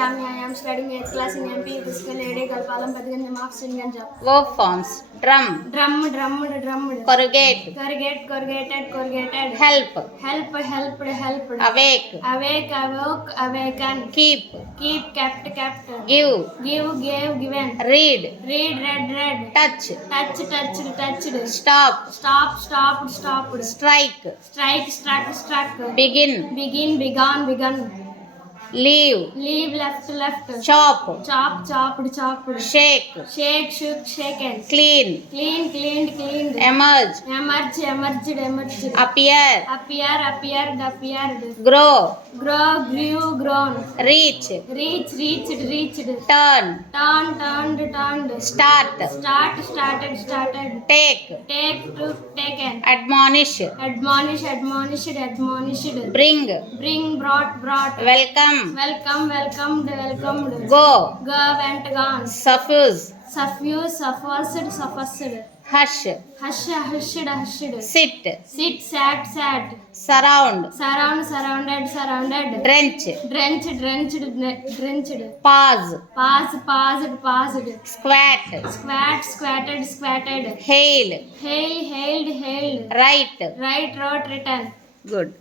Yami. I am studying 8th class in MP. Physical lady Kalpalam Padigan marks in Ganjab. Verb forms. Drum. Drummed. Corrugate. Corrugated. Help. Helped. Awake. Awoke, awaken. Keep. Kept. Give. Gave, given. Read. Read. Touch. Touched. Stop. Stopped. Strike. Struck. Begin. Begun. Leave. Left. Chop. Chopped. Shake. Shook, shaken. Cleaned. Emerged. Appeared. Grow. Grew, grown. Reached. Turned. Started. Take. Took, taken. Admonish. Admonished. Bring. Brought. Welcomed. Go. Went, gone. Suffuse. Sufficed. Hush. Hushed. Sit. Sat. Surround. Surrounded. Drench. Drenched. Pause. Paused. Squatted. Hail. Hailed. Write. Wrote, written. Good.